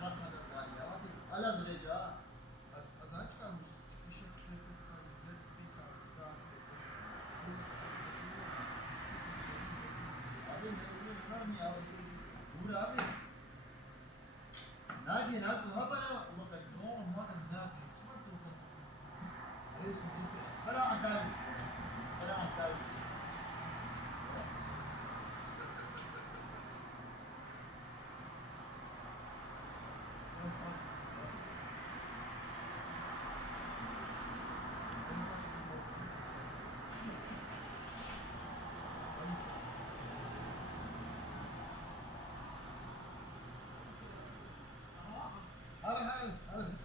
Kalkmadım galiba. Hadi. Alazırıca. Azan çıkarmış. Bir şey sürekli bir saat daha Abi ne oluyor? Var mı ya? Uğur abi. Nagi, nagi. Ha bana. Allah kahretsin. No, madem ne yapayım? Smart oldu. Evet, sürekli. Bana antal. Bana antal. Hadi, hadi, hadi.